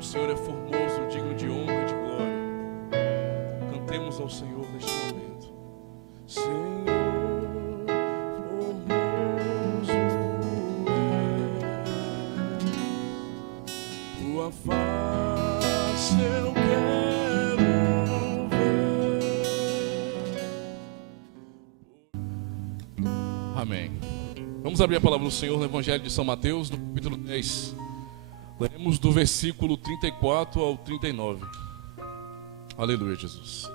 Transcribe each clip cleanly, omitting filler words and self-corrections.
O Senhor é formoso, digno de honra e de glória. Cantemos ao Senhor neste momento. Senhor, formoso é, tua face eu quero ver. Amém. Vamos abrir a palavra do Senhor no Evangelho de São Mateus, no capítulo 10. Leremos do versículo 34 ao 39. Aleluia, Jesus.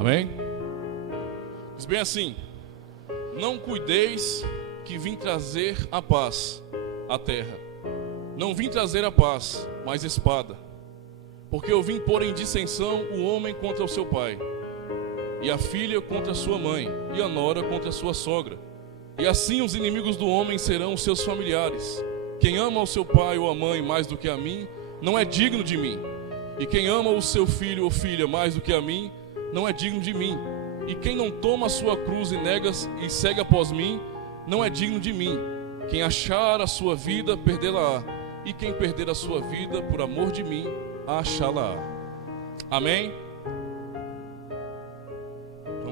Amém? Diz bem assim: não cuideis que vim trazer a paz à terra. Não vim trazer a paz, mas espada. Porque eu vim pôr em dissensão o homem contra o seu pai, e a filha contra a sua mãe, e a nora contra a sua sogra. E assim os inimigos do homem serão os seus familiares. Quem ama o seu pai ou a mãe mais do que a mim, não é digno de mim. E quem ama o seu filho ou filha mais do que a mim, não é digno de mim. E quem não toma a sua cruz e segue após mim, não é digno de mim. Quem achar a sua vida, perdê-la-á. E quem perder a sua vida por amor de mim, achá-la-á. Amém?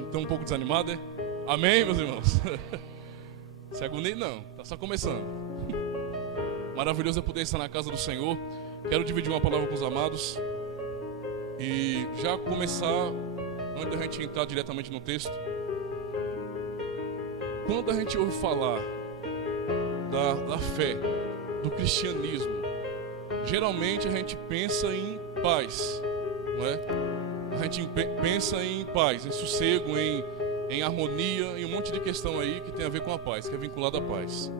Estão um pouco desanimados, é? Amém, meus irmãos? Se agonie não, está só começando. Maravilhoso é poder estar na casa do Senhor. Quero dividir uma palavra com os amados e já começar, antes da gente entrar diretamente no texto. Quando a gente ouve falar da fé, do cristianismo, geralmente a gente pensa em paz, não é? A gente pensa em paz, em sossego, em harmonia, em um monte de questão aí que tem a ver com a paz, que é vinculada à paz.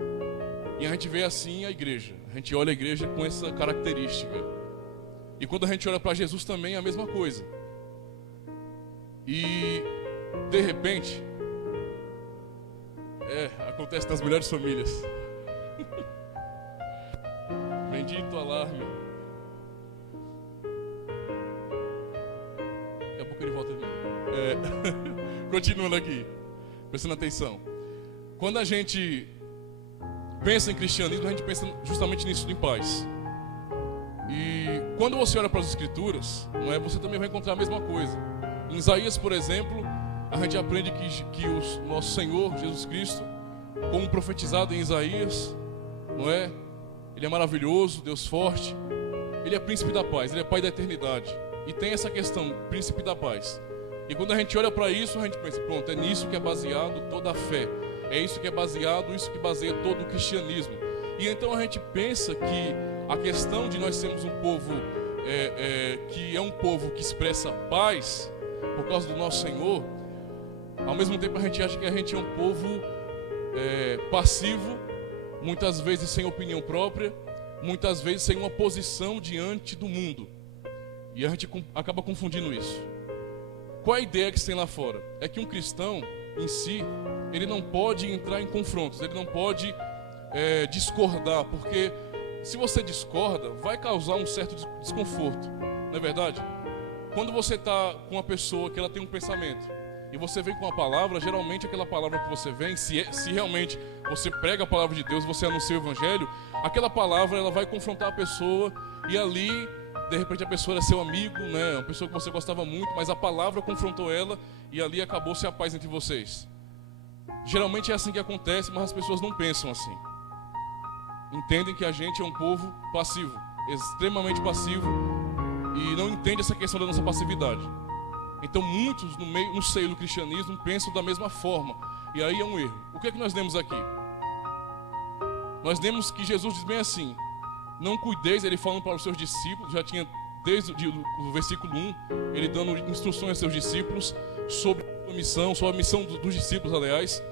E a gente vê assim a igreja, a gente olha a igreja com essa característica. E quando a gente olha para Jesus também é a mesma coisa. E de repente, acontece nas melhores famílias. Bendito alarme. Daqui a pouco ele volta de novo. Continuando aqui, prestando atenção. Quando a gente pensa em cristianismo, a gente pensa justamente nisso, em paz. E quando você olha para as escrituras, não é, você também vai encontrar a mesma coisa. Em Isaías, por exemplo, a gente aprende que o nosso Senhor Jesus Cristo, como profetizado em Isaías, não é? Ele é maravilhoso, Deus forte. Ele é príncipe da paz, ele é pai da eternidade. E tem essa questão, príncipe da paz. E quando a gente olha para isso, a gente pensa, pronto, é nisso que é baseado toda a fé. É isso que é baseado, isso que baseia todo o cristianismo. E então a gente pensa que a questão de nós sermos um povo, que é um povo que expressa paz, por causa do nosso Senhor, ao mesmo tempo a gente acha que a gente é um povo passivo, muitas vezes sem opinião própria, muitas vezes sem uma posição diante do mundo. E a gente acaba confundindo isso. Qual é a ideia que se tem lá fora? É que um cristão, em si, ele não pode entrar em confrontos, ele não pode discordar, porque se você discorda, vai causar um certo desconforto, não é verdade? Quando você está com uma pessoa que ela tem um pensamento, e você vem com uma palavra, geralmente aquela palavra que você vem, se realmente você prega a palavra de Deus, você anuncia o evangelho, aquela palavra ela vai confrontar a pessoa, e ali, de repente a pessoa era seu amigo, né? Uma pessoa que você gostava muito, mas a palavra confrontou ela, e ali acabou-se a paz entre vocês. Geralmente é assim que acontece, mas as pessoas não pensam assim. Entendem que a gente é um povo passivo, extremamente passivo, e não entende essa questão da nossa passividade. Então muitos no seio do cristianismo pensam da mesma forma, e aí é um erro. O que é que nós lemos aqui? Nós lemos que Jesus diz bem assim: não cuideis, ele falando para os seus discípulos, já tinha desde o versículo 1, ele dando instruções aos seus discípulos sobre a missão, sobre a missão dos discípulos, aliás.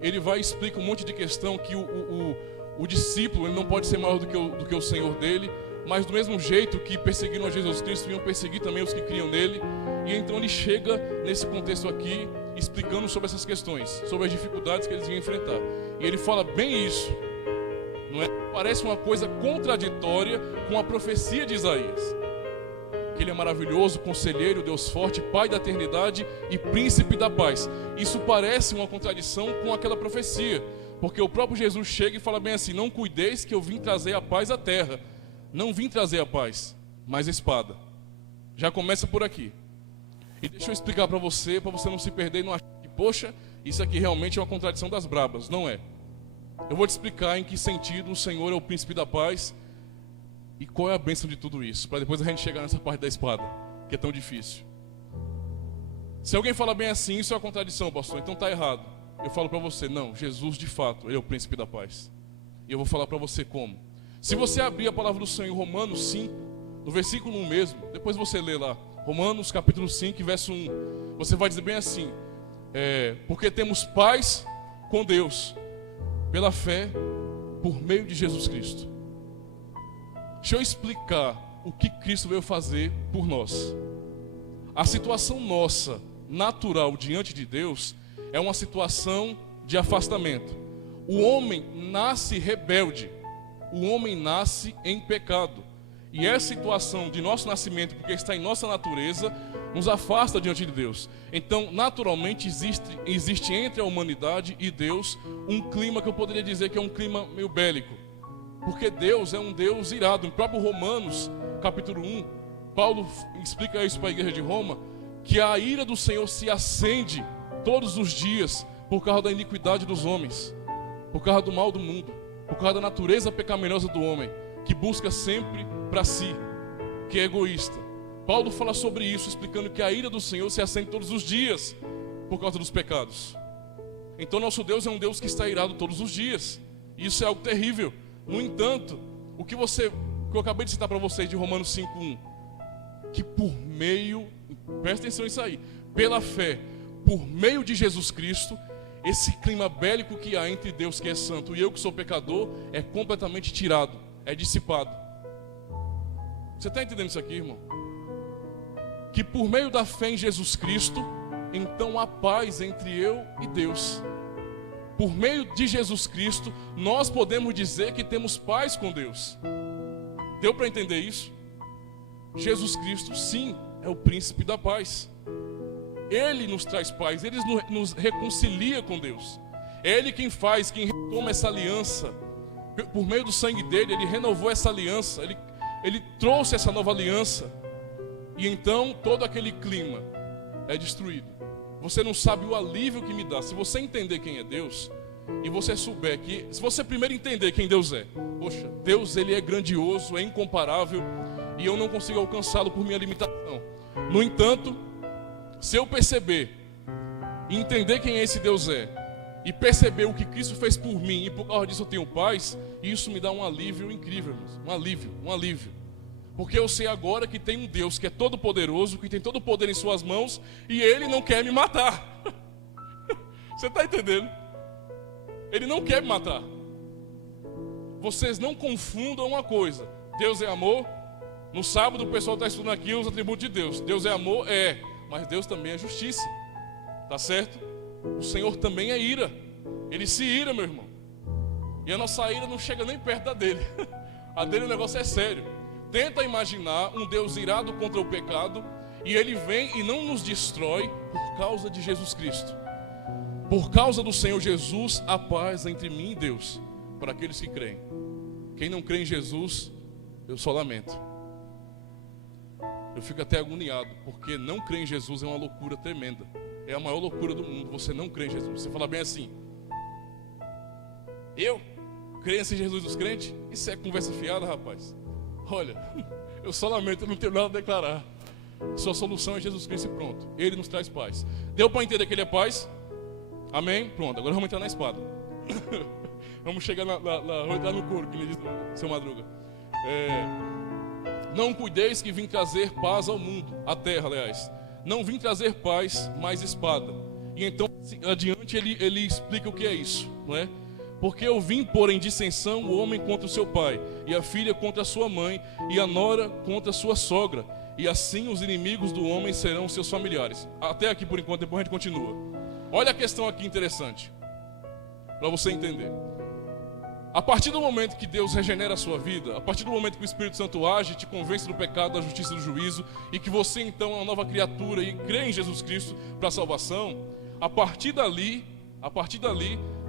Ele vai explicar um monte de questão que o discípulo ele não pode ser maior do que o Senhor dele, mas do mesmo jeito que perseguiram a Jesus Cristo, iam perseguir também os que criam nele. E então ele chega nesse contexto aqui, explicando sobre essas questões, sobre as dificuldades que eles iam enfrentar. E ele fala bem isso, não é? Parece uma coisa contraditória com a profecia de Isaías. Que ele é maravilhoso, conselheiro, Deus forte, Pai da eternidade e príncipe da paz. Isso parece uma contradição com aquela profecia, porque o próprio Jesus chega e fala bem assim: não cuideis que eu vim trazer a paz à terra. Não vim trazer a paz, mas a espada. Já começa por aqui. E deixa eu explicar para você não se perder e não achar que, poxa, isso aqui realmente é uma contradição das brabas. Não é. Eu vou te explicar em que sentido o Senhor é o príncipe da paz e qual é a bênção de tudo isso, para depois a gente chegar nessa parte da espada, que é tão difícil. Se alguém fala bem assim, isso é uma contradição, pastor, então está errado. Eu falo para você, não, Jesus de fato, ele é o príncipe da paz. E eu vou falar para você como. Se você abrir a palavra do Senhor em Romanos 5, no versículo 1 mesmo, depois você lê lá, Romanos capítulo 5, verso 1, você vai dizer bem assim: porque temos paz com Deus, pela fé, por meio de Jesus Cristo. Deixa eu explicar o que Cristo veio fazer por nós. A situação nossa, natural, diante de Deus, é uma situação de afastamento. O homem nasce rebelde, o homem nasce em pecado. E essa situação de nosso nascimento, porque está em nossa natureza, nos afasta diante de Deus. Então, naturalmente, existe entre a humanidade e Deus um clima que eu poderia dizer que é um clima meio bélico. Porque Deus é um Deus irado. Em próprio Romanos, capítulo 1, Paulo explica isso para a igreja de Roma, que a ira do Senhor se acende todos os dias por causa da iniquidade dos homens, por causa do mal do mundo, por causa da natureza pecaminosa do homem, que busca sempre para si, que é egoísta. Paulo fala sobre isso, explicando que a ira do Senhor se acende todos os dias por causa dos pecados. Então nosso Deus é um Deus que está irado todos os dias. Isso é algo terrível. No entanto, o que eu acabei de citar para vocês de Romanos 5:1, que por meio, presta atenção nisso aí, pela fé, por meio de Jesus Cristo, esse clima bélico que há entre Deus que é santo e eu que sou pecador é completamente tirado, é dissipado. Você está entendendo isso aqui, irmão? Que por meio da fé em Jesus Cristo, então há paz entre eu e Deus. Por meio de Jesus Cristo, nós podemos dizer que temos paz com Deus. Deu para entender isso? Jesus Cristo, sim, é o príncipe da paz. Ele nos traz paz, Ele nos reconcilia com Deus. É Ele quem faz, quem retoma essa aliança. Por meio do sangue dele, Ele renovou essa aliança, Ele trouxe essa nova aliança. E então todo aquele clima é destruído. Você não sabe o alívio que me dá. Se você entender quem é Deus, e você souber que, se você primeiro entender quem Deus é, poxa, Deus ele é grandioso, é incomparável, e eu não consigo alcançá-lo por minha limitação. No entanto, se eu perceber e entender quem esse Deus é, e perceber o que Cristo fez por mim, e por causa disso eu tenho paz, isso me dá um alívio incrível, irmãos. Um alívio. Porque eu sei agora que tem um Deus que é todo poderoso, que tem todo o poder em suas mãos, e Ele não quer me matar. Você está entendendo? Ele não quer me matar. Vocês não confundam uma coisa. Deus é amor. No sábado o pessoal está estudando aqui os atributos de Deus. Deus é amor? É. Mas Deus também é justiça. Tá certo? O Senhor também é ira. Ele se ira, meu irmão. E a nossa ira não chega nem perto da dele. A dele o negócio é sério. Tenta imaginar um Deus irado contra o pecado, e Ele vem e não nos destrói por causa de Jesus Cristo. Por causa do Senhor Jesus, a paz entre mim e Deus, para aqueles que creem. Quem não crê em Jesus, eu só lamento. Eu fico até agoniado, porque não crer em Jesus é uma loucura tremenda. É a maior loucura do mundo, você não crê em Jesus. Você fala bem assim: eu creio em Jesus dos crentes? Isso é conversa fiada, rapaz. Olha, eu só lamento, eu não tenho nada a declarar. Sua solução é Jesus Cristo e pronto. Ele nos traz paz. Deu para entender que Ele é paz? Amém? Pronto, agora vamos entrar na espada. Vamos chegar lá no couro, que me diz o seu Madruga. Não cuideis que vim trazer paz ao mundo, à terra, aliás. Não vim trazer paz, mas espada. E então, adiante, ele explica o que é isso, não é? Porque eu vim pôr em dissensão o homem contra o seu pai, e a filha contra a sua mãe, e a nora contra a sua sogra. E assim os inimigos do homem serão seus familiares. Até aqui por enquanto, depois a gente continua. Olha a questão aqui interessante, para você entender. A partir do momento que Deus regenera a sua vida, a partir do momento que o Espírito Santo age, te convence do pecado, da justiça e do juízo, e que você então é uma nova criatura e crê em Jesus Cristo para a salvação, a partir dali,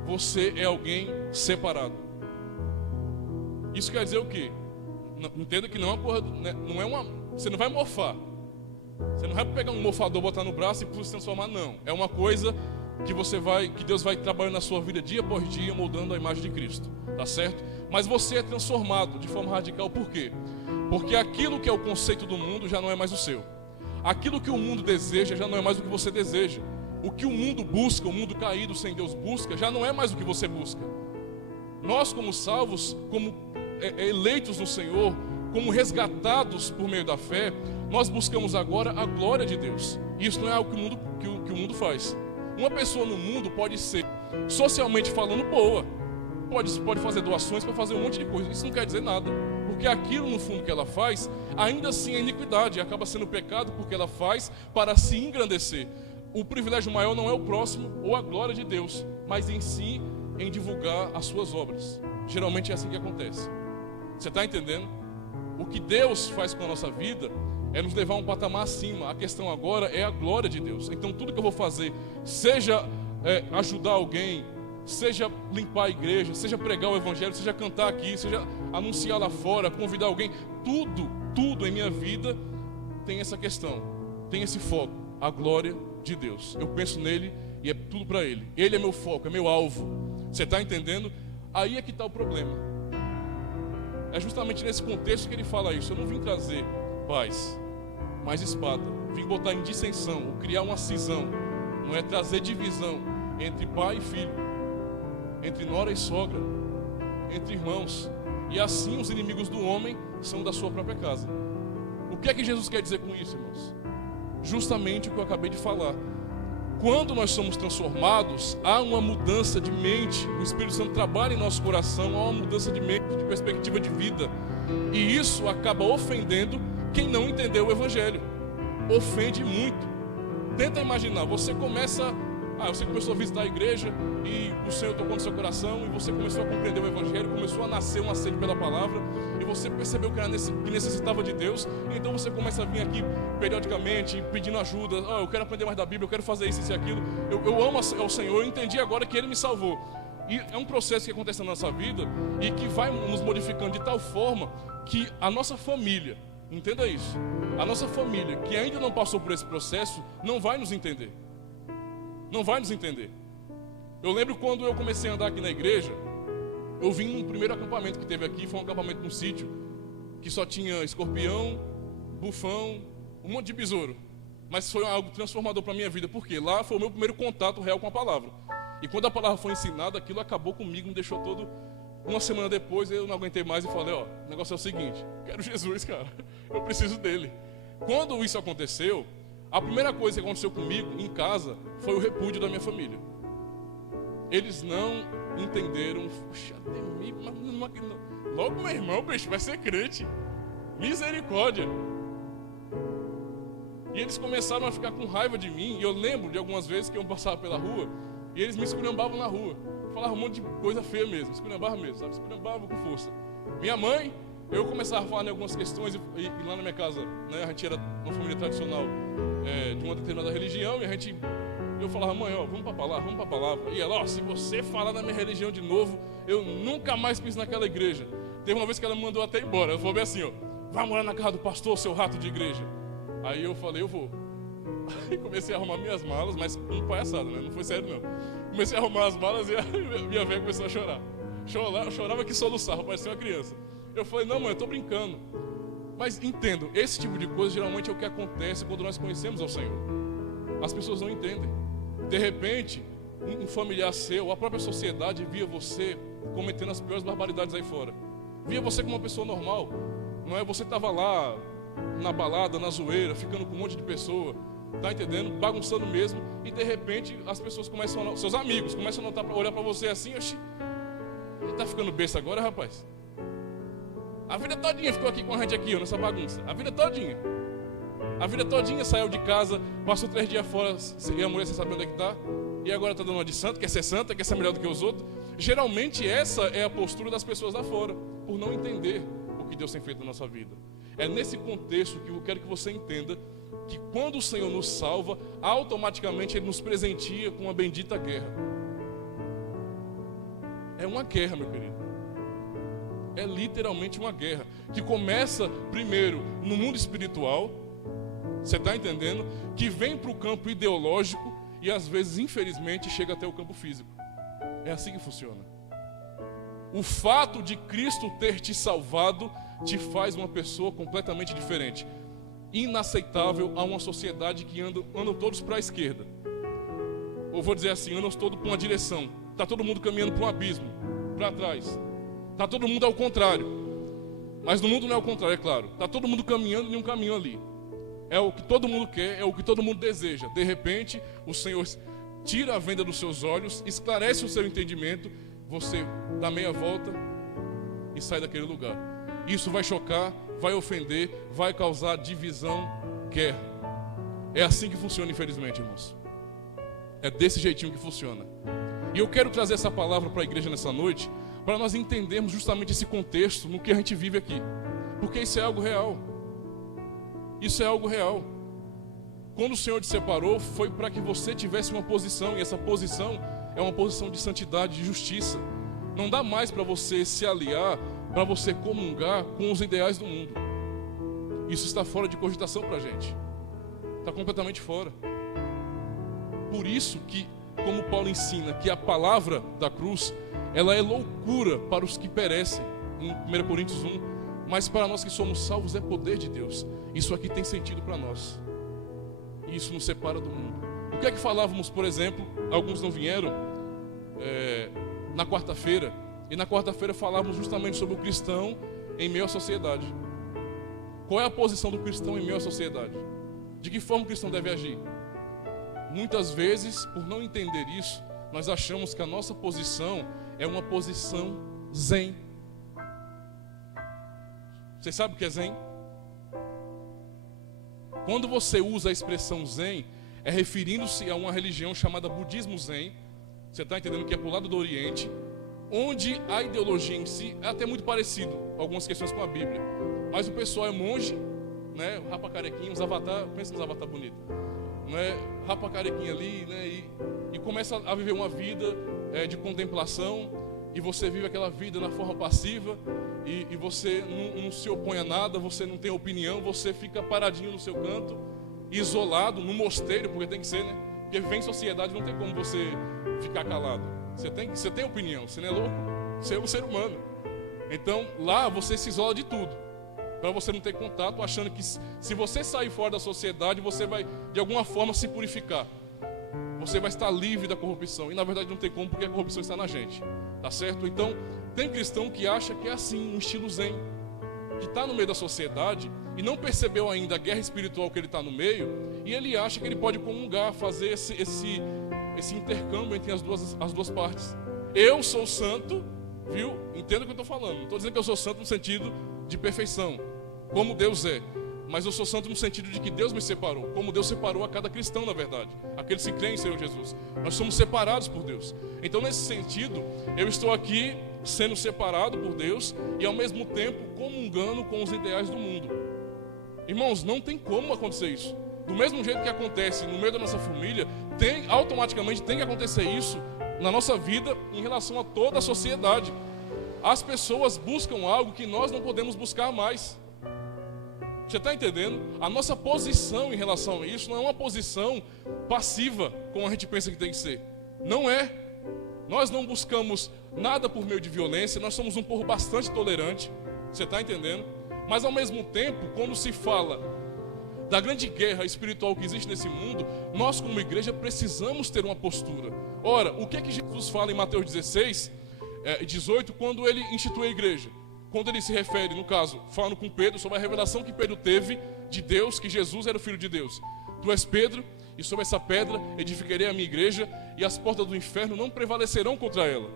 você é alguém separado. Isso quer dizer o quê? Entenda que não é uma porra, não é uma, você não vai morfar. Você não vai pegar um mofador, botar no braço e se transformar, não. É uma coisa que Deus vai trabalhando na sua vida dia após dia, moldando a imagem de Cristo, tá certo? Mas você é transformado de forma radical, por quê? Porque aquilo que é o conceito do mundo já não é mais o seu. Aquilo que o mundo deseja já não é mais o que você deseja. O que o mundo busca, o mundo caído sem Deus busca, já não é mais o que você busca. Nós, como salvos, como eleitos no Senhor, como resgatados por meio da fé, nós buscamos agora a glória de Deus. Isso não é algo que o mundo faz. Uma pessoa no mundo pode ser, socialmente falando, boa. Pode fazer doações para fazer um monte de coisa. Isso não quer dizer nada. Porque aquilo, no fundo, que ela faz, ainda assim é iniquidade. Acaba sendo pecado porque ela faz para se engrandecer. O privilégio maior não é o próximo ou a glória de Deus, mas em si, em divulgar as suas obras. Geralmente é assim que acontece. Você está entendendo? O que Deus faz com a nossa vida é nos levar a um patamar acima. A questão agora é a glória de Deus. Então tudo que eu vou fazer, seja ajudar alguém, seja limpar a igreja, seja pregar o evangelho, seja cantar aqui, seja anunciar lá fora, convidar alguém, tudo em minha vida tem essa questão, tem esse foco, a glória de Deus. Eu penso nele e é tudo para ele. Ele é meu foco, é meu alvo. Você está entendendo? Aí é que está o problema. É justamente nesse contexto que ele fala isso. Eu não vim trazer paz, mas espada. Vim botar em dissensão, criar uma cisão. Não é trazer divisão entre pai e filho, entre nora e sogra, entre irmãos. E assim os inimigos do homem são da sua própria casa. O que é que Jesus quer dizer com isso, irmãos? Justamente o que eu acabei de falar. Quando nós somos transformados, há uma mudança de mente. O Espírito Santo trabalha em nosso coração, há uma mudança de mente, de perspectiva de vida. E isso acaba ofendendo quem não entendeu o Evangelho. Ofende muito. Tenta imaginar, você começou a visitar a igreja e o Senhor tocou no seu coração e você começou a compreender o Evangelho, começou a nascer uma sede pela palavra e você percebeu que necessitava de Deus, então você começa a vir aqui periodicamente pedindo ajuda. Eu quero aprender mais da Bíblia, eu quero fazer isso e aquilo, eu amo ao Senhor, eu entendi agora que Ele me salvou. E é um processo que acontece na nossa vida e que vai nos modificando de tal forma que a nossa família, entenda isso, a nossa família que ainda não passou por esse processo não vai nos entender. Não vai nos entender. Eu lembro quando eu comecei a andar aqui na igreja, eu vim num primeiro acampamento que teve aqui, foi um acampamento num sítio, que só tinha escorpião, bufão, um monte de besouro. Mas foi algo transformador para a minha vida, porque lá foi o meu primeiro contato real com a palavra. E quando a palavra foi ensinada, aquilo acabou comigo, me deixou todo... Uma semana depois eu não aguentei mais e falei, o negócio é o seguinte, quero Jesus, cara, eu preciso dele. Quando isso aconteceu, a primeira coisa que aconteceu comigo em casa foi o repúdio da minha família. Eles não entenderam. Puxa, logo meu irmão, bicho, vai ser crente. Misericórdia. E eles começaram a ficar com raiva de mim. E eu lembro de algumas vezes que eu passava pela rua e eles me esculhambavam na rua. Falavam um monte de coisa feia mesmo, esculhambavam mesmo, sabe? Esculhambavam com força. Minha mãe, eu começava a falar em algumas questões e lá na minha casa, né, a gente era uma família tradicional de uma determinada religião e eu falava, mãe, vamos para a palavra. E ela, se você falar da minha religião de novo, eu nunca mais piso naquela igreja. Teve uma vez que ela me mandou até embora. Ela falou bem assim, vai morar na casa do pastor, seu rato de igreja. Aí eu falei, eu vou. Aí comecei a arrumar minhas malas, mas com palhaçada, né? Não foi sério não. Comecei a arrumar as malas e a minha velha começou a chorar. Chorava que soluçava, parecia uma criança. Eu falei, não mãe, eu estou brincando. Mas entendo, esse tipo de coisa geralmente é o que acontece quando nós conhecemos ao Senhor. As pessoas não entendem. De repente, um familiar seu, a própria sociedade via você cometendo as piores barbaridades aí fora. Via você como uma pessoa normal. Não é? Você estava lá na balada, na zoeira, ficando com um monte de pessoa, tá entendendo? Bagunçando mesmo. E de repente as pessoas começam seus amigos começam a olhar para você assim, ele tá ficando besta agora, rapaz? A vida todinha ficou aqui com a gente aqui, nessa bagunça. A vida todinha. A vida todinha saiu de casa, passou 3 dias fora e a mulher sem saber onde é que está. E agora está dando uma de santo, quer ser melhor do que os outros. Geralmente essa é a postura das pessoas lá fora, por não entender o que Deus tem feito na nossa vida. É nesse contexto que eu quero que você entenda que quando o Senhor nos salva, automaticamente Ele nos presenteia com uma bendita guerra. É uma guerra, meu querido. É literalmente uma guerra, que começa primeiro no mundo espiritual, você está entendendo? Que vem para o campo ideológico e às vezes, infelizmente, chega até o campo físico. É assim que funciona. O fato de Cristo ter te salvado te faz uma pessoa completamente diferente, inaceitável a uma sociedade que andam todos para a esquerda. Ou vou dizer assim, andam todos para uma direção. Está todo mundo caminhando para um abismo, para trás. Está todo mundo ao contrário. Mas no mundo não é o contrário, é claro. Está todo mundo caminhando em um caminho ali. É o que todo mundo quer, é o que todo mundo deseja. De repente, o Senhor tira a venda dos seus olhos, esclarece o seu entendimento, você dá meia volta e sai daquele lugar. Isso vai chocar, vai ofender, vai causar divisão, guerra. É assim que funciona, infelizmente, irmãos. É desse jeitinho que funciona. E eu quero trazer essa palavra para a igreja nessa noite, para nós entendermos justamente esse contexto no que a gente vive aqui. Porque isso é algo real. Isso é algo real. Quando o Senhor te separou, foi para que você tivesse uma posição, e essa posição é uma posição de santidade, de justiça. Não dá mais para você se aliar, para você comungar com os ideais do mundo. Isso está fora de cogitação para a gente. Está completamente fora. Por isso que, como Paulo ensina, que a palavra da cruz, ela é loucura para os que perecem, em 1 Coríntios 1, mas para nós que somos salvos é poder de Deus. Isso aqui tem sentido para nós. E isso nos separa do mundo. O que é que falávamos, por exemplo, alguns não vieram, na quarta-feira, e na quarta-feira falávamos justamente sobre o cristão em meio à sociedade. Qual é a posição do cristão em meio à sociedade? De que forma o cristão deve agir? Muitas vezes, por não entender isso, nós achamos que a nossa posição é uma posição zen. Vocês sabem o que é zen? Quando você usa a expressão zen, é referindo-se a uma religião chamada budismo zen. Você está entendendo que é para o lado do Oriente, onde a ideologia em si é até muito parecido, algumas questões com a Bíblia. Mas o pessoal é monge, né, rapa carequinha, uns avatar, pensa nos avatar bonito, né, rapa carequinha ali, né, e começa a viver uma vida de contemplação, e você vive aquela vida na forma passiva, e você não se opõe a nada, você não tem opinião, você fica paradinho no seu canto, isolado, no mosteiro, porque tem que ser, né? Porque viver em sociedade não tem como você ficar calado. Você tem opinião, você não é louco, você é um ser humano. Então lá você se isola de tudo, para você não ter contato, achando que se você sair fora da sociedade, você vai de alguma forma se purificar. Você vai estar livre da corrupção. E na verdade não tem como, porque a corrupção está na gente. Tá certo? Então, tem cristão que acha que é assim, um estilo zen, que está no meio da sociedade e não percebeu ainda a guerra espiritual que ele está no meio, e ele acha que ele pode comungar, fazer esse intercâmbio entre as duas partes. Eu sou santo, viu? Entenda o que eu estou falando. Não estou dizendo que eu sou santo no sentido de perfeição, como Deus é. Mas eu sou santo no sentido de que Deus me separou, como Deus separou a cada cristão, na verdade, aqueles que creem em Senhor Jesus. Nós somos separados por Deus. Então, nesse sentido, eu estou aqui sendo separado por Deus e, ao mesmo tempo, comungando com os ideais do mundo. Irmãos, não tem como acontecer isso. Do mesmo jeito que acontece no meio da nossa família, automaticamente tem que acontecer isso na nossa vida em relação a toda a sociedade. As pessoas buscam algo que nós não podemos buscar mais. Você está entendendo? A nossa posição em relação a isso não é uma posição passiva, como a gente pensa que tem que ser. Não é. Nós não buscamos nada por meio de violência, nós somos um povo bastante tolerante. Você está entendendo? Mas ao mesmo tempo, quando se fala da grande guerra espiritual que existe nesse mundo, nós como igreja precisamos ter uma postura. Ora, o que é que Jesus fala em Mateus 16, 18, quando ele institui a igreja? Quando ele se refere, no caso, falando com Pedro sobre a revelação que Pedro teve de Deus, que Jesus era o Filho de Deus. Tu és Pedro, e sobre essa pedra edificarei a minha igreja, e as portas do inferno não prevalecerão contra ela.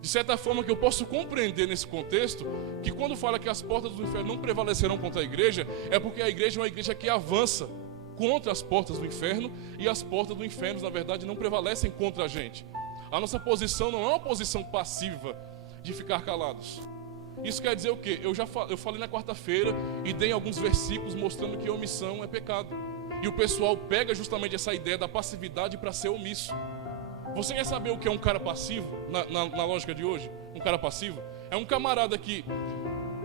De certa forma que eu posso compreender nesse contexto, que quando fala que as portas do inferno não prevalecerão contra a igreja, é porque a igreja é uma igreja que avança contra as portas do inferno, e as portas do inferno, na verdade, não prevalecem contra a gente. A nossa posição não é uma posição passiva de ficar calados. Isso quer dizer o quê? Eu falei na quarta-feira e dei alguns versículos mostrando que omissão é pecado. E o pessoal pega justamente essa ideia da passividade para ser omisso. Você quer saber o que é um cara passivo, na lógica de hoje? Um cara passivo é um camarada que,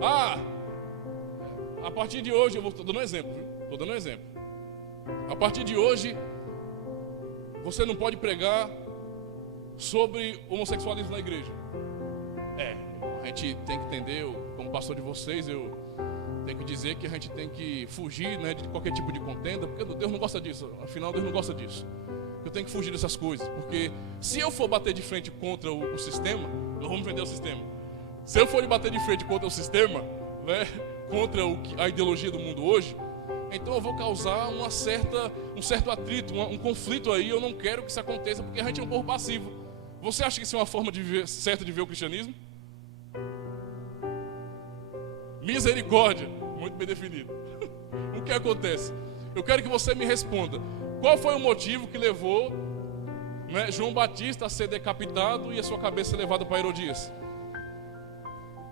a partir de hoje, estou dando um exemplo, viu? Estou dando um exemplo. A partir de hoje, você não pode pregar sobre homossexualismo na igreja. A gente tem que entender, como pastor de vocês, eu tenho que dizer que a gente tem que fugir, né, de qualquer tipo de contenda, porque Deus não gosta disso, afinal Deus não gosta disso. Eu tenho que fugir dessas coisas, porque se eu for bater de frente contra o sistema, nós vamos vender o sistema. Se eu for bater de frente contra o sistema, né, contra a ideologia do mundo hoje, então eu vou causar um certo atrito, um conflito aí. Eu não quero que isso aconteça, porque a gente é um povo passivo. Você acha que isso é uma forma certa de ver o cristianismo? Misericórdia, muito bem definido. O que acontece? Eu quero que você me responda. Qual foi o motivo que levou, né, João Batista a ser decapitado e a sua cabeça ser levada para Herodias?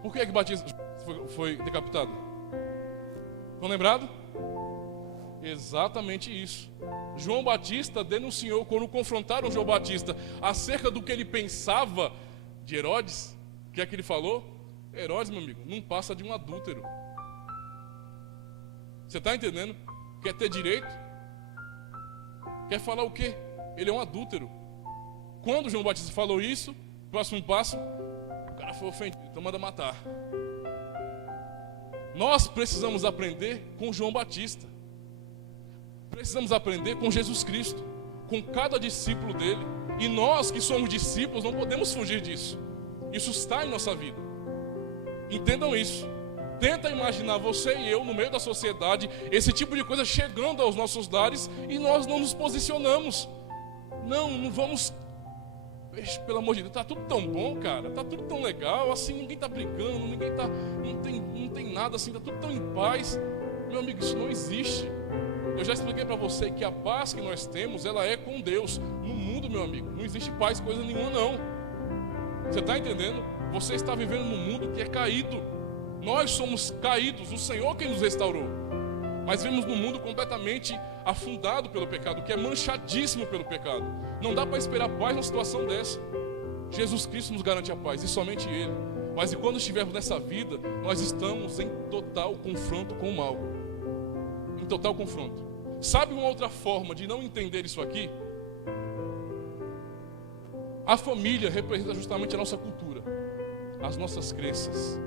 Por que Batista foi decapitado? Estão lembrados? Exatamente isso. João Batista denunciou, quando confrontaram João Batista acerca do que ele pensava de Herodes, o que é que ele falou? Herodes, meu amigo, não passa de um adúltero. Você está entendendo? Quer ter direito? Quer falar o quê? Ele é um adúltero. Quando João Batista falou isso, próximo passo, o cara foi ofendido, então manda matar. Nós precisamos aprender com João Batista. Precisamos aprender com Jesus Cristo, com cada discípulo dele. E nós que somos discípulos não podemos fugir disso. Isso está em nossa vida. Entendam isso. Tenta imaginar você e eu no meio da sociedade, esse tipo de coisa chegando aos nossos lares e nós não nos posicionamos. Não vamos. Pelo amor de Deus, tá tudo tão bom, cara. Tá tudo tão legal, assim, ninguém tá brigando, ninguém tá. Não tem nada assim, tá tudo tão em paz. Meu amigo, isso não existe. Eu já expliquei para você que a paz que nós temos, ela é com Deus. No mundo, meu amigo, não existe paz, coisa nenhuma, não. Você está entendendo? Você está vivendo num mundo que é caído. Nós somos caídos, o Senhor quem nos restaurou. Mas vivemos num mundo completamente afundado pelo pecado, que é manchadíssimo pelo pecado. Não dá para esperar paz numa situação dessa. Jesus Cristo nos garante a paz, e somente Ele. Mas e quando estivermos nessa vida, nós estamos em total confronto com o mal. Em total confronto. Sabe uma outra forma de não entender isso aqui? A família representa justamente a nossa cultura, as nossas crenças,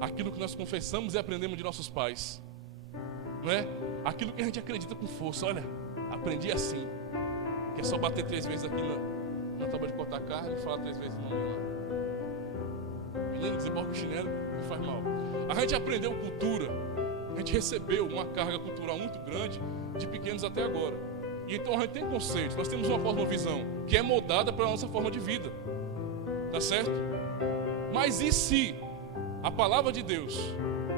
aquilo que nós confessamos e aprendemos de nossos pais, não é? Aquilo que a gente acredita com força. Olha, aprendi assim, que é só bater 3 vezes aqui na tábua de cortar carne e falar 3 vezes o nome lá. Menino, desemboca o chinelo que faz mal. A gente aprendeu cultura. A gente recebeu uma carga cultural muito grande, de pequenos até agora. E então a gente tem conceitos, nós temos uma cosmovisão que é moldada para a nossa forma de vida. Tá certo? Mas e se a palavra de Deus,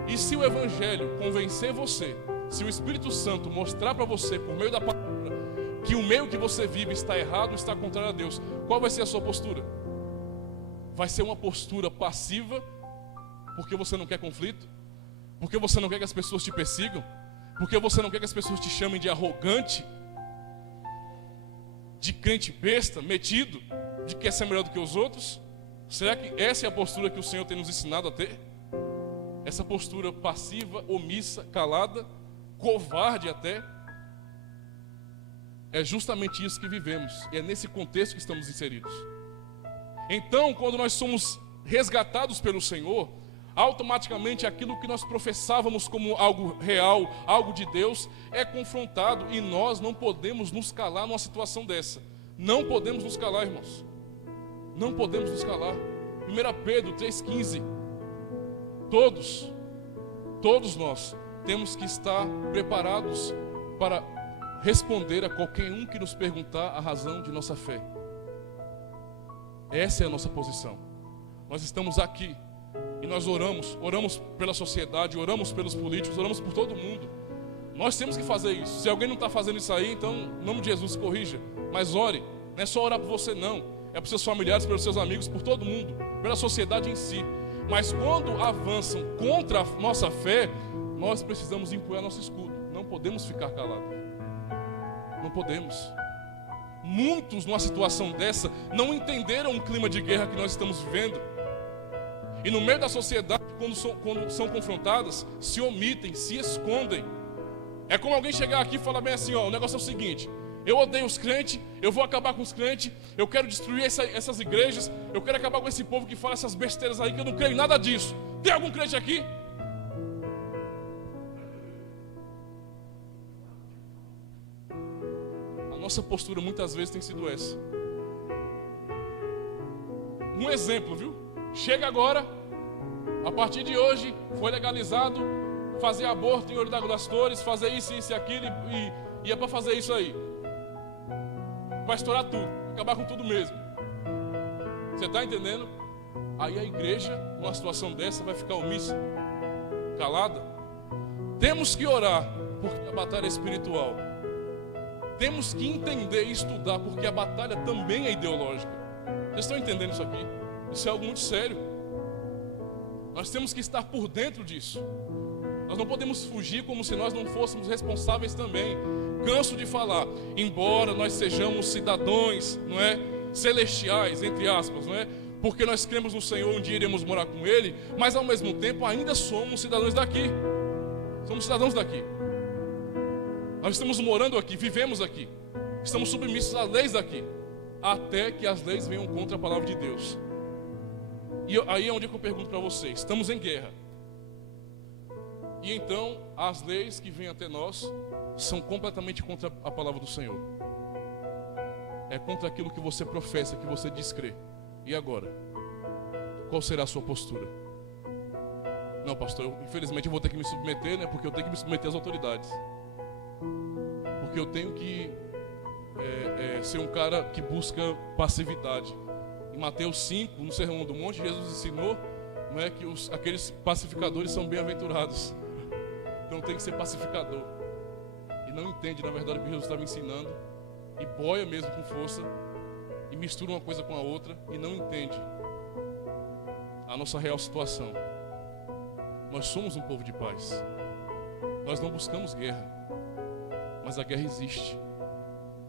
e se o Evangelho convencer você, se o Espírito Santo mostrar para você, por meio da palavra, que o meio que você vive está errado, está contrário a Deus, qual vai ser a sua postura? Vai ser uma postura passiva, porque você não quer conflito? Porque você não quer que as pessoas te persigam? Porque você não quer que as pessoas te chamem de arrogante? De crente besta, metido? De que quer ser melhor do que os outros? Será que essa é a postura que o Senhor tem nos ensinado a ter? Essa postura passiva, omissa, calada, covarde até? É justamente isso que vivemos. E é nesse contexto que estamos inseridos. Então, quando nós somos resgatados pelo Senhor, automaticamente aquilo que nós professávamos como algo real, algo de Deus, é confrontado, e nós não podemos nos calar numa situação dessa. Não podemos nos calar, irmãos. Não podemos nos calar. 1 Pedro 3,15. Todos nós temos que estar preparados para responder a qualquer um que nos perguntar a razão de nossa fé. Essa é a nossa posição. Nós estamos aqui e nós oramos pela sociedade, oramos pelos políticos, oramos por todo mundo. Nós temos que fazer isso. Se alguém não está fazendo isso aí, então, em nome de Jesus, corrija. Mas ore, não é só orar por você não. é pelos seus familiares, pelos seus amigos, por todo mundo, pela sociedade em si. Mas quando avançam contra a nossa fé, nós precisamos empunhar nosso escudo. Não podemos ficar calados. Não podemos. Muitos, numa situação dessa, não entenderam o clima de guerra que nós estamos vivendo. E no meio da sociedade, quando são confrontadas, se omitem, se escondem. É como alguém chegar aqui e falar bem assim, ó, o negócio é o seguinte: eu odeio os crentes, eu vou acabar com os crentes, eu quero destruir essas igrejas, eu quero acabar com esse povo que fala essas besteiras aí, que eu não creio em nada disso. Tem algum crente aqui? A nossa postura muitas vezes tem sido essa. Um exemplo, viu? Chega agora, a partir de hoje, foi legalizado fazer aborto em Ouro das Flores, fazer isso e aquilo, e é para fazer isso aí. Vai estourar tudo, acabar com tudo mesmo. Você está entendendo? Aí a igreja, numa situação dessa, vai ficar omissa, calada. Temos que orar, porque a batalha é espiritual. Temos que entender e estudar, porque a batalha também é ideológica. Vocês estão entendendo isso aqui? Isso é algo muito sério. Nós temos que estar por dentro disso. Nós não podemos fugir como se nós não fôssemos responsáveis também. Canso de falar, embora nós sejamos cidadãos, não é, celestiais, entre aspas, não é, porque nós cremos no Senhor, um dia iremos morar com Ele, mas ao mesmo tempo ainda somos cidadãos daqui. Somos cidadãos daqui. Nós estamos morando aqui, vivemos aqui, estamos submissos às leis daqui, até que as leis venham contra a palavra de Deus. E aí é onde eu pergunto para vocês: estamos em guerra, e então as leis que vêm até nós são completamente contra a palavra do Senhor. É contra aquilo que você professa, que você diz crer. E agora? Qual será a sua postura? Não, pastor, infelizmente eu vou ter que me submeter, né? Porque eu tenho que me submeter às autoridades. Porque eu tenho que ser um cara que busca passividade. Em Mateus 5, no Sermão do Monte, Jesus ensinou, não é, que aqueles pacificadores são bem-aventurados. Então tem que ser pacificador. E não entende, na verdade, o que Jesus estava ensinando, e boia mesmo com força, e mistura uma coisa com a outra, e não entende a nossa real situação. Nós somos um povo de paz. Nós não buscamos guerra, mas a guerra existe.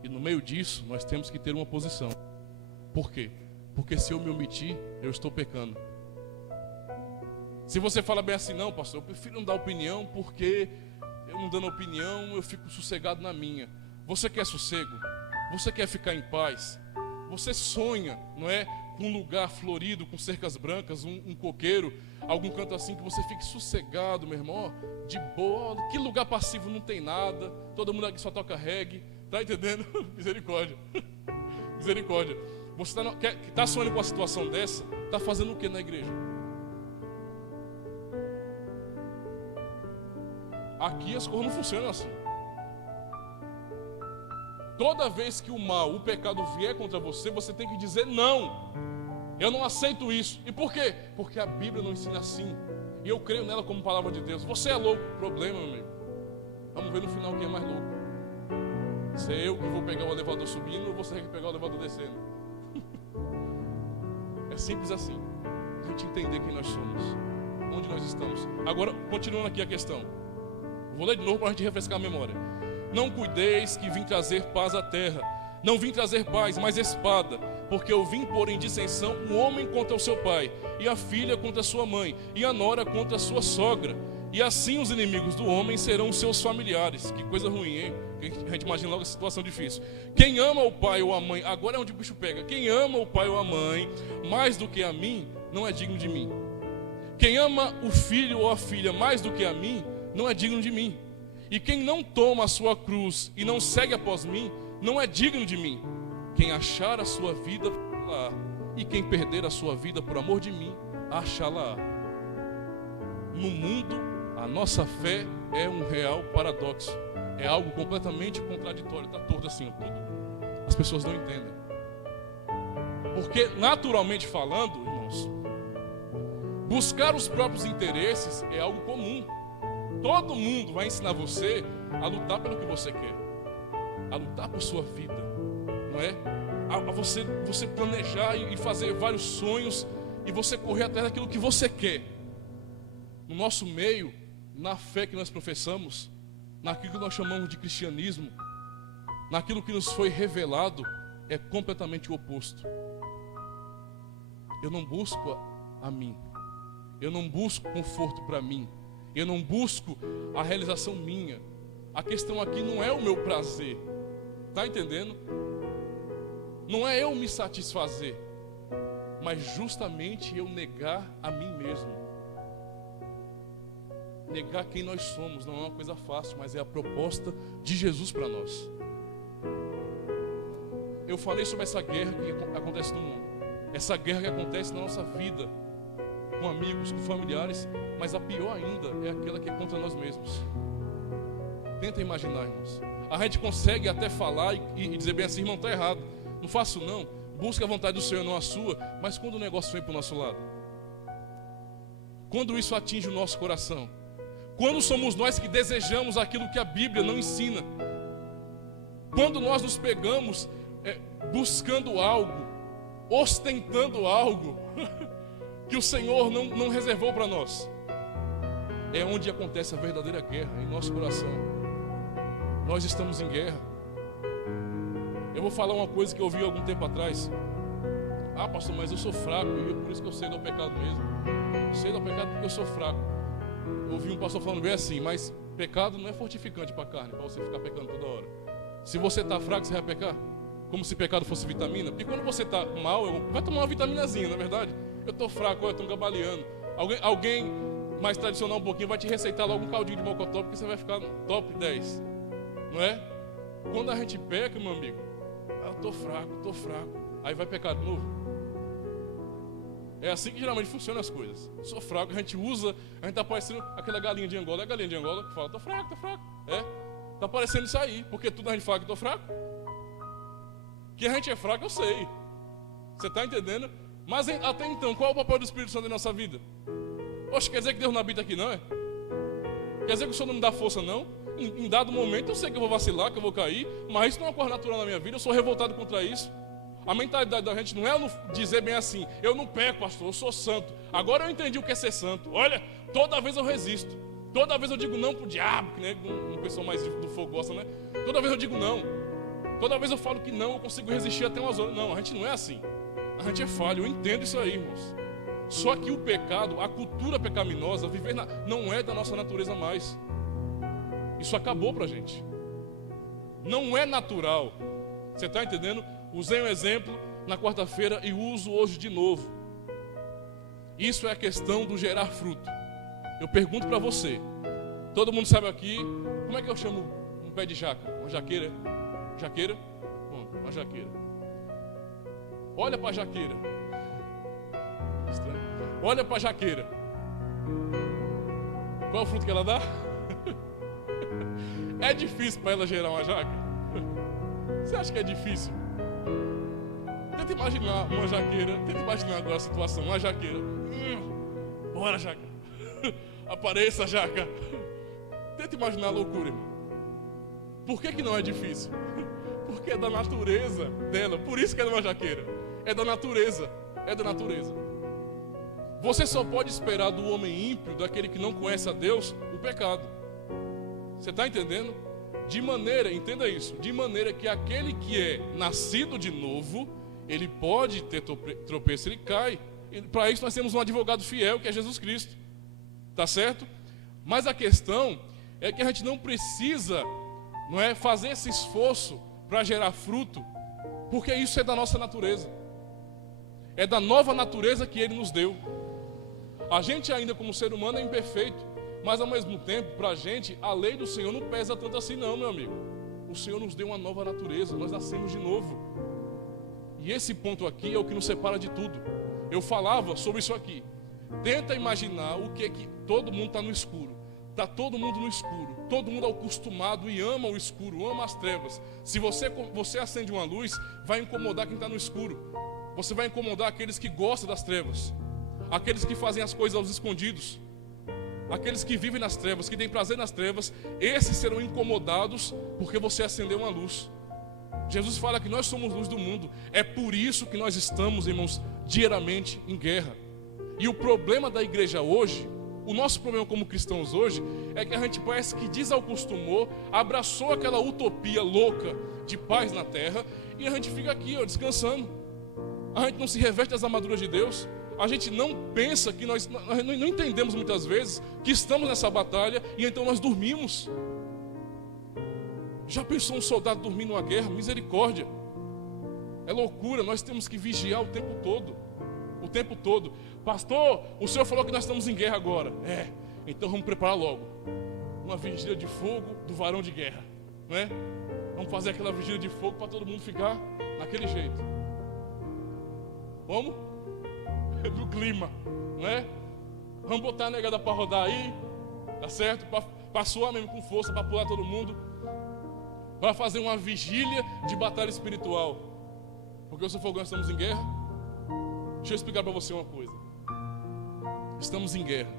E no meio disso, nós temos que ter uma posição. Por quê? Porque se eu me omitir, eu estou pecando. Se você fala bem assim, não, pastor, eu prefiro não dar opinião, porque eu não dando opinião, eu fico sossegado na minha. Você quer sossego? Você quer ficar em paz? Você sonha, não é, com um lugar florido, com cercas brancas, um coqueiro, algum canto assim que você fique sossegado, meu irmão, de boa. Que lugar passivo, não tem nada, todo mundo aqui só toca reggae, tá entendendo? Misericórdia. Misericórdia. Você está sonhando com uma situação dessa, está fazendo o que na igreja? Aqui as coisas não funcionam assim. Toda vez que o mal, o pecado vier contra você, você tem que dizer não. Eu não aceito isso. E por quê? Porque a Bíblia não ensina assim. E eu creio nela como palavra de Deus. Você é louco, problema, meu amigo. Vamos ver no final quem é mais louco. Se é eu que vou pegar o elevador subindo ou você que pegar o elevador descendo. É simples assim. A gente entender quem nós somos, onde nós estamos. Agora, continuando aqui a questão. Vou ler de novo para a gente refrescar a memória. Não cuideis que vim trazer paz à terra. Não vim trazer paz, mas espada. Porque eu vim pôr em dissensão um homem contra o seu pai, e a filha contra a sua mãe, e a nora contra a sua sogra. E assim os inimigos do homem serão os seus familiares. Que coisa ruim, hein? A gente imagina logo a situação difícil. Quem ama o pai ou a mãe, agora é onde o bicho pega. Quem ama o pai ou a mãe mais do que a mim, não é digno de mim. Quem ama o filho ou a filha mais do que a mim, não é digno de mim. E quem não toma a sua cruz e não segue após mim, não é digno de mim. Quem achar a sua vida, achá-la-á. E quem perder a sua vida por amor de mim, achá-la-á. No mundo, a nossa fé é um real paradoxo. É algo completamente contraditório. Está torto assim, tudo. As pessoas não entendem. Porque, naturalmente falando, irmãos, buscar os próprios interesses é algo comum. Todo mundo vai ensinar você a lutar pelo que você quer, a lutar por sua vida, não é? a você planejar e fazer vários sonhos e você correr atrás daquilo que você quer. No nosso meio, na fé que nós professamos, naquilo que nós chamamos de cristianismo, naquilo que nos foi revelado, é completamente o oposto. Eu não busco a mim, eu não busco conforto para mim, eu não busco a realização minha. A questão aqui não é o meu prazer, está entendendo? Não é eu me satisfazer, mas justamente eu negar a mim mesmo. Negar quem nós somos não é uma coisa fácil, mas é a proposta de Jesus para nós. Eu falei sobre essa guerra que acontece no mundo, essa guerra que acontece na nossa vida, com amigos, com familiares, mas a pior ainda é aquela que é contra nós mesmos. Tenta imaginar, irmãos. A gente consegue até falar e dizer bem assim: irmão, está errado, não faço não, busca a vontade do Senhor, não a sua. Mas quando o negócio vem para o nosso lado, quando isso atinge o nosso coração, quando somos nós que desejamos aquilo que a Bíblia não ensina, quando nós nos pegamos buscando algo, ostentando algo que o Senhor não reservou para nós, é onde acontece a verdadeira guerra em nosso coração. Nós estamos em guerra. Eu vou falar uma coisa que eu ouvi algum tempo atrás. Ah, pastor, mas eu sou fraco e por isso que eu sei do pecado mesmo. Eu sei do pecado porque eu sou fraco. Eu ouvi um pastor falando bem assim: mas pecado não é fortificante para a carne, para você ficar pecando toda hora. Se você está fraco, você vai pecar? Como se pecado fosse vitamina. Porque quando você está mal, vai tomar uma vitaminazinha, não é verdade? Eu estou fraco, eu estou gabaleando. Alguém mais tradicional um pouquinho vai te receitar logo um caldinho de mocotó, porque você vai ficar no top 10. Não é? Quando a gente peca, meu amigo, eu estou fraco. Aí vai pecar de novo. É assim que geralmente funcionam as coisas. Sou fraco, a gente está parecendo aquela galinha de Angola. É a galinha de Angola que fala: estou fraco. É? Está parecendo isso aí, porque tudo a gente fala que estou fraco. Que a gente é fraco, eu sei. Você está entendendo? Mas até então, qual é o papel do Espírito Santo em nossa vida? Poxa, quer dizer que Deus não habita aqui, não é? Quer dizer que o Senhor não me dá força, não? Em dado momento eu sei que eu vou vacilar, que eu vou cair, mas isso não é uma coisa natural na minha vida, eu sou revoltado contra isso. A mentalidade da gente não é dizer bem assim: eu não peco, pastor, eu sou santo. Agora eu entendi o que é ser santo. Olha, toda vez eu resisto. Toda vez eu digo não pro diabo, que né, uma pessoa mais do fogo gosta, né? Toda vez eu digo não. Toda vez eu falo que não, eu consigo resistir até umas horas. Não, a gente não é assim. A gente é falho, eu entendo isso aí, irmãos. Só que o pecado, a cultura pecaminosa, não é da nossa natureza mais. Isso acabou pra gente. Não é natural. Você está entendendo? Usei um exemplo na quarta-feira e uso hoje de novo. Isso é a questão do gerar fruto. Eu pergunto para você: todo mundo sabe aqui, como é que eu chamo um pé de jaca? Uma jaqueira? Jaqueira? Bom, uma jaqueira. Olha para a jaqueira. Estranho. Olha para a jaqueira. Qual é o fruto que ela dá? É difícil para ela gerar uma jaca? Você acha que é difícil? Tenta imaginar uma jaqueira. Tenta imaginar agora a situação. Uma jaqueira. Bora, jaca. Apareça, jaca. Tenta imaginar a loucura, irmão. Por que não é difícil? Porque é da natureza dela. Por isso que ela é uma jaqueira. É da natureza. É da natureza. Você só pode esperar do homem ímpio, daquele que não conhece a Deus, o pecado. Você está entendendo? De maneira, entenda isso, de maneira que aquele que é nascido de novo, ele pode ter tropeço, ele cai. Para isso nós temos um advogado fiel, que é Jesus Cristo. Tá certo? Mas a questão é que a gente não precisa, não é, fazer esse esforço para gerar fruto, porque isso é da nossa natureza. É da nova natureza que Ele nos deu. A gente ainda como ser humano é imperfeito, mas ao mesmo tempo, para a gente, a lei do Senhor não pesa tanto assim não, meu amigo. O Senhor nos deu uma nova natureza, nós nascemos de novo. E esse ponto aqui é o que nos separa de tudo. Eu falava sobre isso aqui. Tenta imaginar o que é que todo mundo está no escuro. Está todo mundo no escuro. Todo mundo é acostumado e ama o escuro, ama as trevas. Se você acende uma luz, vai incomodar quem está no escuro. Você vai incomodar aqueles que gostam das trevas. Aqueles que fazem as coisas aos escondidos. Aqueles que vivem nas trevas, que têm prazer nas trevas. Esses serão incomodados porque você acendeu uma luz. Jesus fala que nós somos luz do mundo. É por isso que nós estamos, irmãos, diariamente em guerra. E o problema da igreja hoje, o nosso problema como cristãos hoje, é que a gente parece que desacostumou, abraçou aquela utopia louca de paz na terra, e a gente fica aqui, ó, descansando. A gente não se reveste das armaduras de Deus. A gente não pensa que nós não entendemos muitas vezes que estamos nessa batalha, e então nós dormimos. Já pensou um soldado dormir numa guerra? Misericórdia. É loucura, nós temos que vigiar o tempo todo. O tempo todo. Pastor, o senhor falou que nós estamos em guerra agora. Então vamos preparar logo uma vigília de fogo do varão de guerra, não é? Vamos fazer aquela vigília de fogo para todo mundo ficar naquele jeito. Vamos? Do clima, não é? Vamos botar a negada para rodar aí, tá certo? Para suar mesmo com força, para pular todo mundo. Para fazer uma vigília de batalha espiritual. Porque o senhor falou que nós estamos em guerra. Deixa eu explicar para você uma coisa. Estamos em guerra.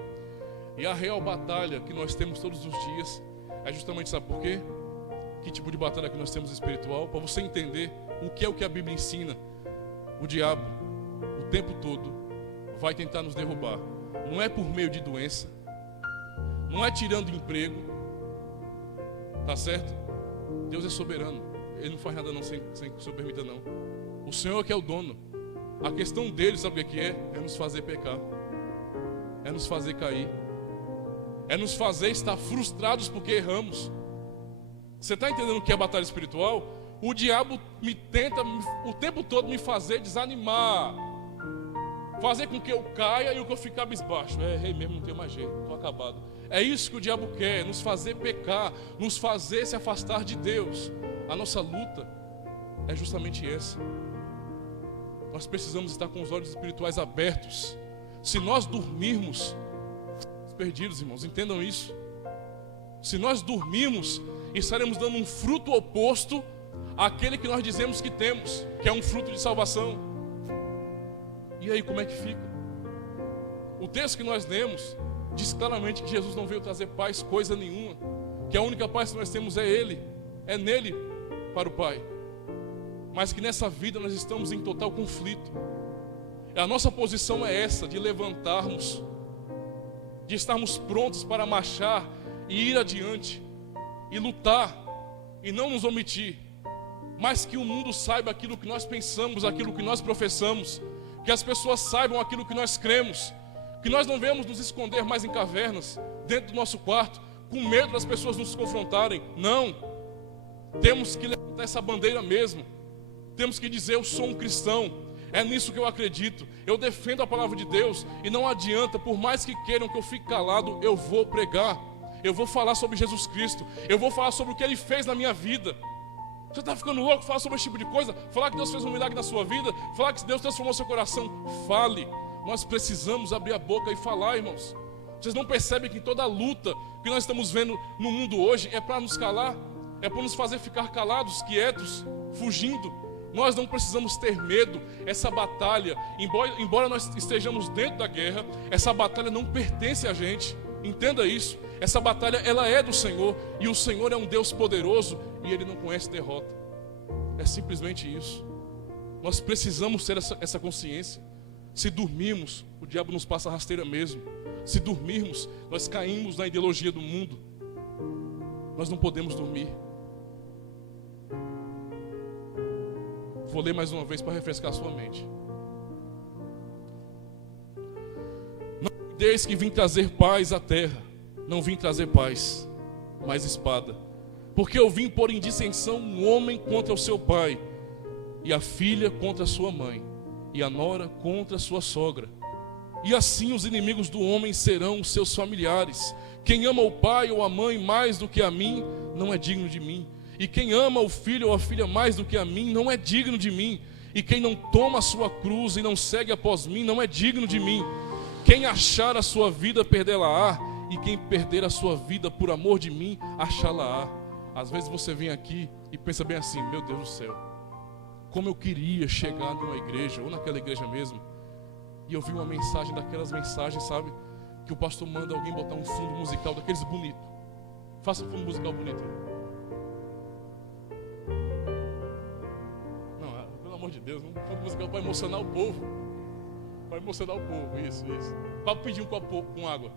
E a real batalha que nós temos todos os dias é justamente, sabe por quê? Que tipo de batalha que nós temos espiritual? Para você entender o que a Bíblia ensina. O diabo, o tempo todo, vai tentar nos derrubar. Não é por meio de doença. Não é tirando emprego. Tá certo? Deus é soberano. Ele não faz nada não sem que o Senhor permita não. O Senhor é que é o dono. A questão dele, sabe o que é? É nos fazer pecar. É nos fazer cair. É nos fazer estar frustrados porque erramos. Você está entendendo o que é batalha espiritual? O diabo tenta o tempo todo me fazer desanimar. Fazer com que eu caia e que eu fique cabisbaixo. Rei mesmo, não tenho mais jeito, estou acabado. É isso que o diabo quer, nos fazer pecar, nos fazer se afastar de Deus. A nossa luta é justamente essa. Nós precisamos estar com os olhos espirituais abertos. Se nós dormirmos, perdidos, irmãos, entendam isso. Se nós dormirmos, estaremos dando um fruto oposto àquele que nós dizemos que temos, que é um fruto de salvação. E aí, como é que fica? O texto que nós lemos diz claramente que Jesus não veio trazer paz, coisa nenhuma. Que a única paz que nós temos é Ele, é nele para o Pai. Mas que nessa vida nós estamos em total conflito. A nossa posição é essa, de levantarmos, de estarmos prontos para marchar e ir adiante, e lutar, e não nos omitir. Mas que o mundo saiba aquilo que nós pensamos, aquilo que nós professamos. Que as pessoas saibam aquilo que nós cremos. Que nós não venhamos nos esconder mais em cavernas, dentro do nosso quarto, com medo das pessoas nos confrontarem. Não. Temos que levantar essa bandeira mesmo. Temos que dizer: eu sou um cristão. É nisso que eu acredito. Eu defendo a palavra de Deus. E não adianta, por mais que queiram que eu fique calado, eu vou pregar. Eu vou falar sobre Jesus Cristo. Eu vou falar sobre o que Ele fez na minha vida. Você está ficando louco? Falar sobre esse tipo de coisa? Falar que Deus fez um milagre na sua vida? Falar que Deus transformou seu coração? Fale. Nós precisamos abrir a boca e falar, irmãos. Vocês não percebem que toda a luta que nós estamos vendo no mundo hoje é para nos calar? É para nos fazer ficar calados, quietos, fugindo? Nós não precisamos ter medo. Essa batalha, embora nós estejamos dentro da guerra, essa batalha não pertence a gente. Entenda isso. Essa batalha, ela é do Senhor. E o Senhor é um Deus poderoso. E Ele não conhece derrota. É simplesmente isso. Nós precisamos ter essa consciência. Se dormirmos, o diabo nos passa a rasteira mesmo. Se dormirmos, nós caímos na ideologia do mundo. Nós não podemos dormir. Vou ler mais uma vez para refrescar a sua mente. Não desde que vim trazer paz à terra, não vim trazer paz, mas espada. Porque eu vim pôr em dissensão um homem contra o seu pai, e a filha contra a sua mãe, e a nora contra a sua sogra. E assim os inimigos do homem serão os seus familiares. Quem ama o pai ou a mãe mais do que a mim, não é digno de mim. E quem ama o filho ou a filha mais do que a mim, não é digno de mim. E quem não toma a sua cruz e não segue após mim, não é digno de mim. Quem achar a sua vida, perdê-la-á. E quem perder a sua vida por amor de mim, achá-la-á. Às vezes você vem aqui e pensa bem assim: meu Deus do céu, como eu queria chegar numa igreja, ou naquela igreja mesmo, e eu vi uma mensagem daquelas mensagens, sabe, que o pastor manda alguém botar um fundo musical daqueles bonito. Faça um fundo musical bonito. fundo musical para emocionar o povo. Para emocionar o povo, isso. Para pedir um copo com água.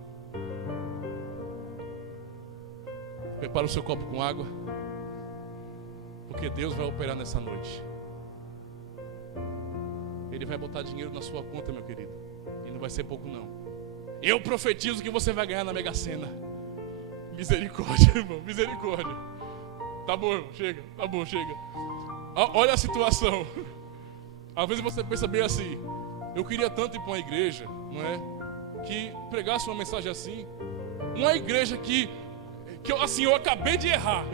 Prepara o seu copo com água. Porque Deus vai operar nessa noite. Ele vai botar dinheiro na sua conta, meu querido. E não vai ser pouco não. Eu profetizo que você vai ganhar na Mega Sena. Misericórdia, irmão, misericórdia. Tá bom, irmão, chega. Tá bom, chega. Olha a situação. Às vezes você pensa bem assim: eu queria tanto ir para uma igreja, não é? Que pregasse uma mensagem assim. Uma igreja que eu acabei de errar.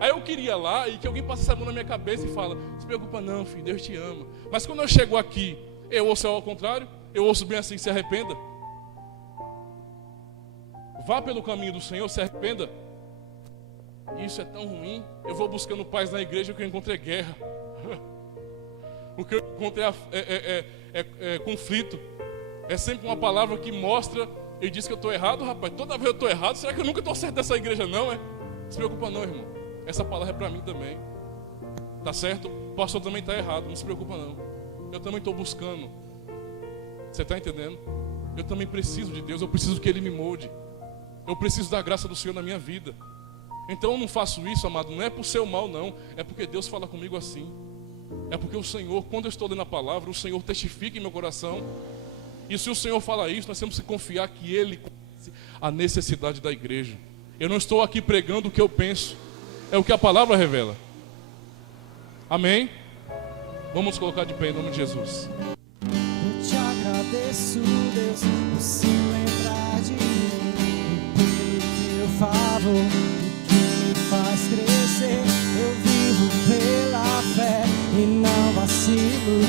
Aí eu queria lá e que alguém passasse a mão na minha cabeça e fala: não se preocupa não, filho, Deus te ama. Mas quando eu chego aqui, eu ouço ao contrário. Eu ouço bem assim: se arrependa. Vá pelo caminho do Senhor, se arrependa. Isso é tão ruim. Eu vou buscando paz na igreja, o que eu encontrei é guerra. O que eu encontrei é conflito. É sempre uma palavra que mostra e diz que eu estou errado, rapaz. Toda vez eu estou errado. Será que eu nunca estou certo dessa igreja, não? Não se preocupa não, irmão. Essa palavra é para mim também. Tá certo? O pastor também está errado. Não se preocupa não. Eu também estou buscando. Você está entendendo? Eu também preciso de Deus. Eu preciso que Ele me molde. Eu preciso da graça do Senhor na minha vida. Então eu não faço isso, amado, não é por seu mal não. É porque Deus fala comigo assim. É porque o Senhor, quando eu estou lendo a palavra, o Senhor testifica em meu coração. E se o Senhor fala isso, nós temos que confiar que Ele conhece a necessidade da igreja. Eu não estou aqui pregando o que eu penso. É o que a palavra revela. Amém? Vamos colocar de pé em nome de Jesus. Eu te agradeço, Deus, por se lembrar de mim, pelo teu favor, que me faz crescer. Eu vivo pela fé e não vacilo.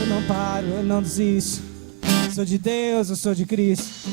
Eu não paro, eu não desisto. Sou de Deus, eu sou de Cristo.